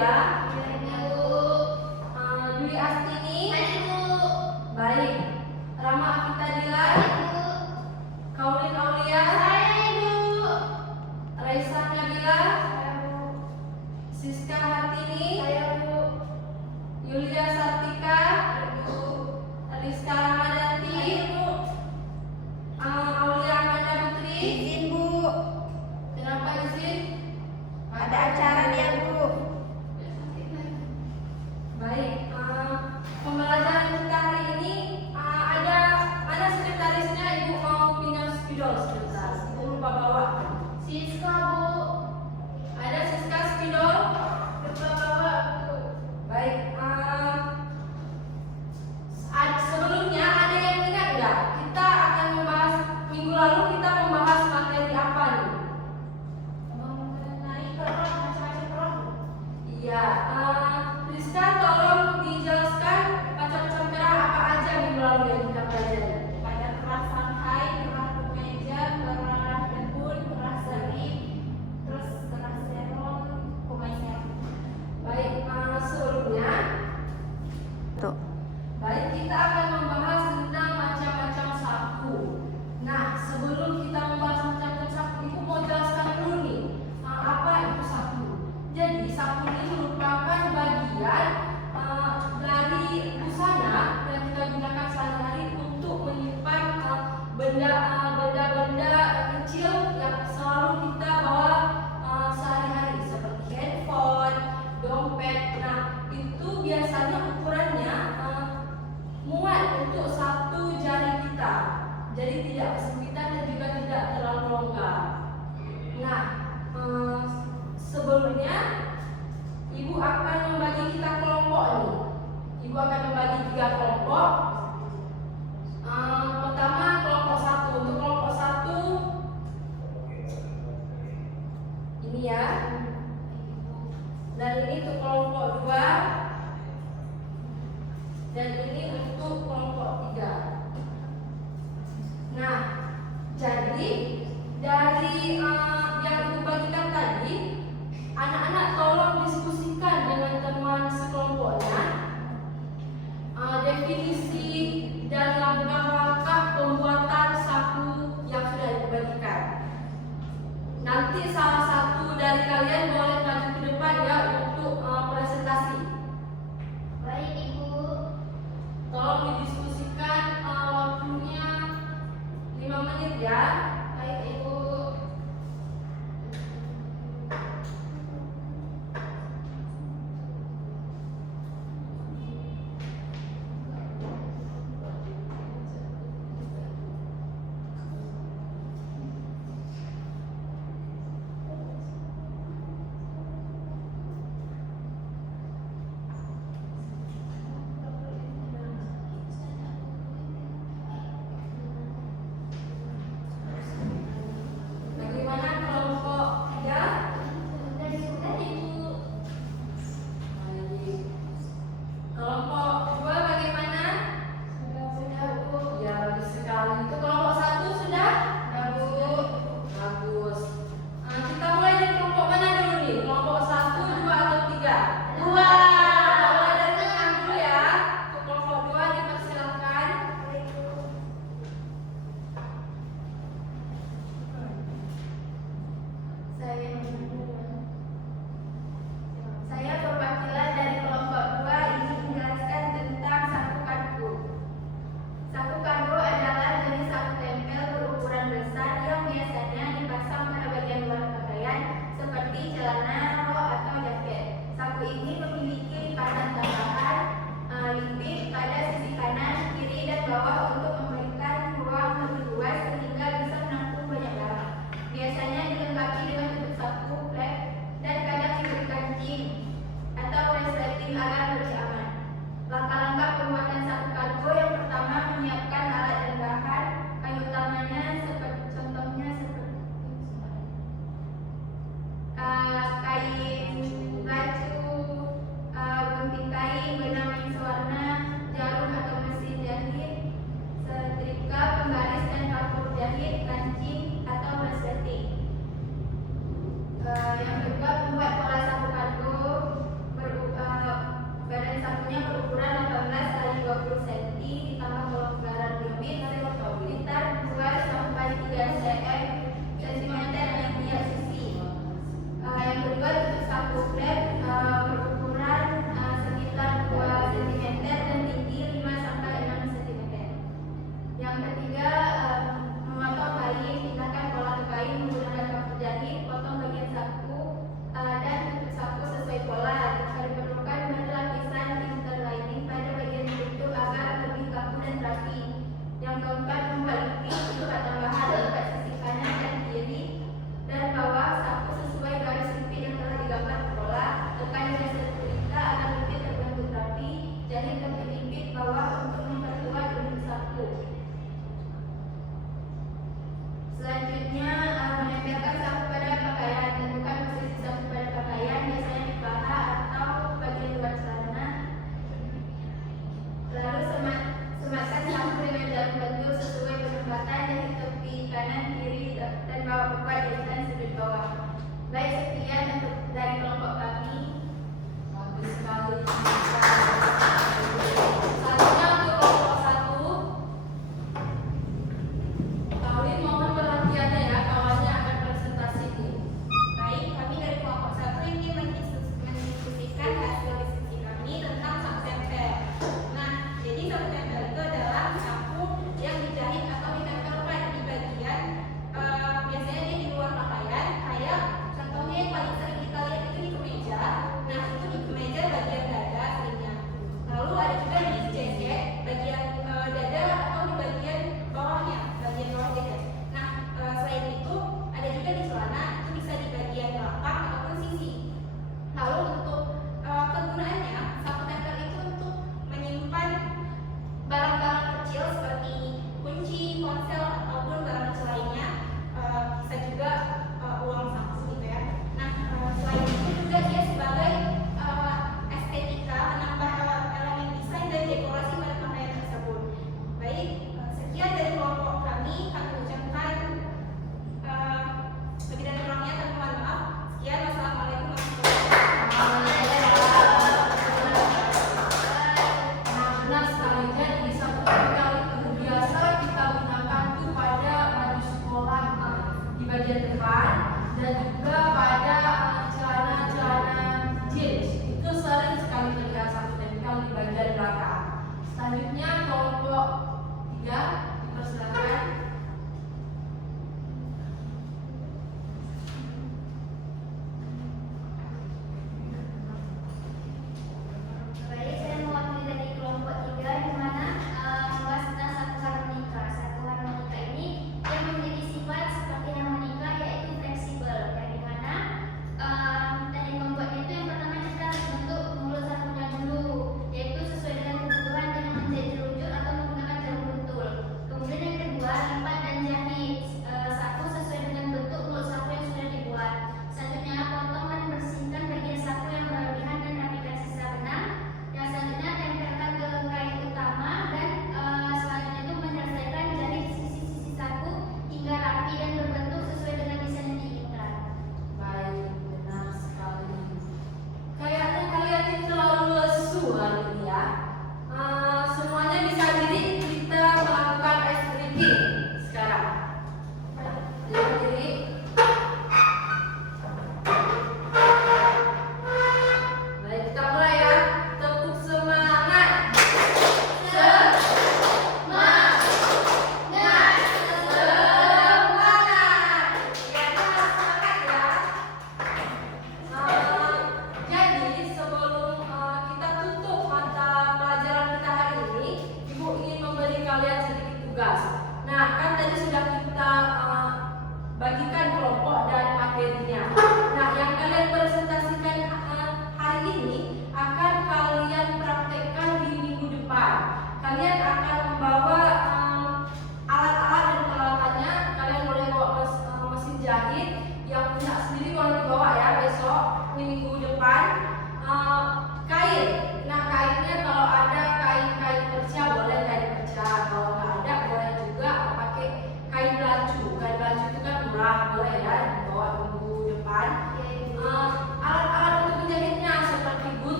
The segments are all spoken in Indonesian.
ya. Iya, Ibu. Dwi Astini. Hadir, Bu. Baik. Rama Afita Dilan. Ibu. Kaulin Aulia. Saya, Ibu. Raisa Nabila. Saya, Bu. Siska Hartini. Saya, Bu. Yulia Sartika. Ibu. Rizka Ramadanti. Ibu. Aulia Amanda Putri. Izin, Bu. Kenapa izin? Ada acara nih, Bu. Baik. Pembelajaran kita hari ini ada mana sekretarisnya? Ibu mau pinjam spidol sebentar. Ibu lupa bawa. Siska, Bu. Ada Siska spidol? Lupa bawa, Bu. Baik. Sebelumnya ada yang ingat nggak? Kita akan membahas minggu lalu kita membahas materi apa nih? Mengenai keron, macam-macam keron. Iya. Rizka tolong dijelaskan macam-macam kerah apa aja minggu lalu yang kita pelajari. Ada kerah Shanghai, kerah kemeja, kerah debun, kerah serif, terus kerah seron, kumai seron. Baik. Sebelumnya. Baik, kita akan membahas tentang macam-macam sapu. Nah, sebelum kita membahas macam-macam sapu, Ibu mau jelaskan dulu nih, apa itu sapu. Jadi, sapu ini merupakan bagian dari busana yang kita gunakan sehari-hari untuk menyimpan benda-benda kecil yang selalu kita bawa sehari-hari, seperti handphone, dompet. Nah, itu biasanya ukurannya muat untuk satu jari kita, jadi tidak kesempitan dan juga tidak terlalu longgar. Nah, sebelumnya Ibu akan membagi kita kelompok nih. Ibu akan membagi 3 kelompok. Pertama kelompok 1. Untuk kelompok 1 ini ya. Dan ini untuk kelompok 2. Dan ini untuk kelompok 3. Nah, jadi dari yang Ibu bagikan tadi, anak-anak tolong diskusikan dengan teman sekelompoknya definisi dan langkah-langkah pembuatan sapu yang sudah Ibu bagikan. Nanti salah satu dari kalian boleh maju ke depan ya untuk presentasi. Baik, Ibu. Tekan dengan setrika agar lebih terbentuk rapi. Jahit dan dijepit bawah untuk memperkuat bentuk saku. Selanjutnya, menempelkan saku pada pakaian. Tentukan posisi saku pada pakaian, biasanya di paha atau bagian luar celana. Lalu sematkan saku dengan jarum bentuk sesuai penempatan dari tepi kanan, kiri, dan bawah kuat jahitan sudut bawah. Baik, sekian untuk dari kelompok kami. Bagus sekali. Selanjutnya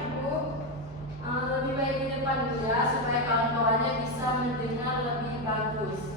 Ibu? Lebih baik di depan dulu ya, supaya kawan-kawannya bisa mendengar lebih bagus.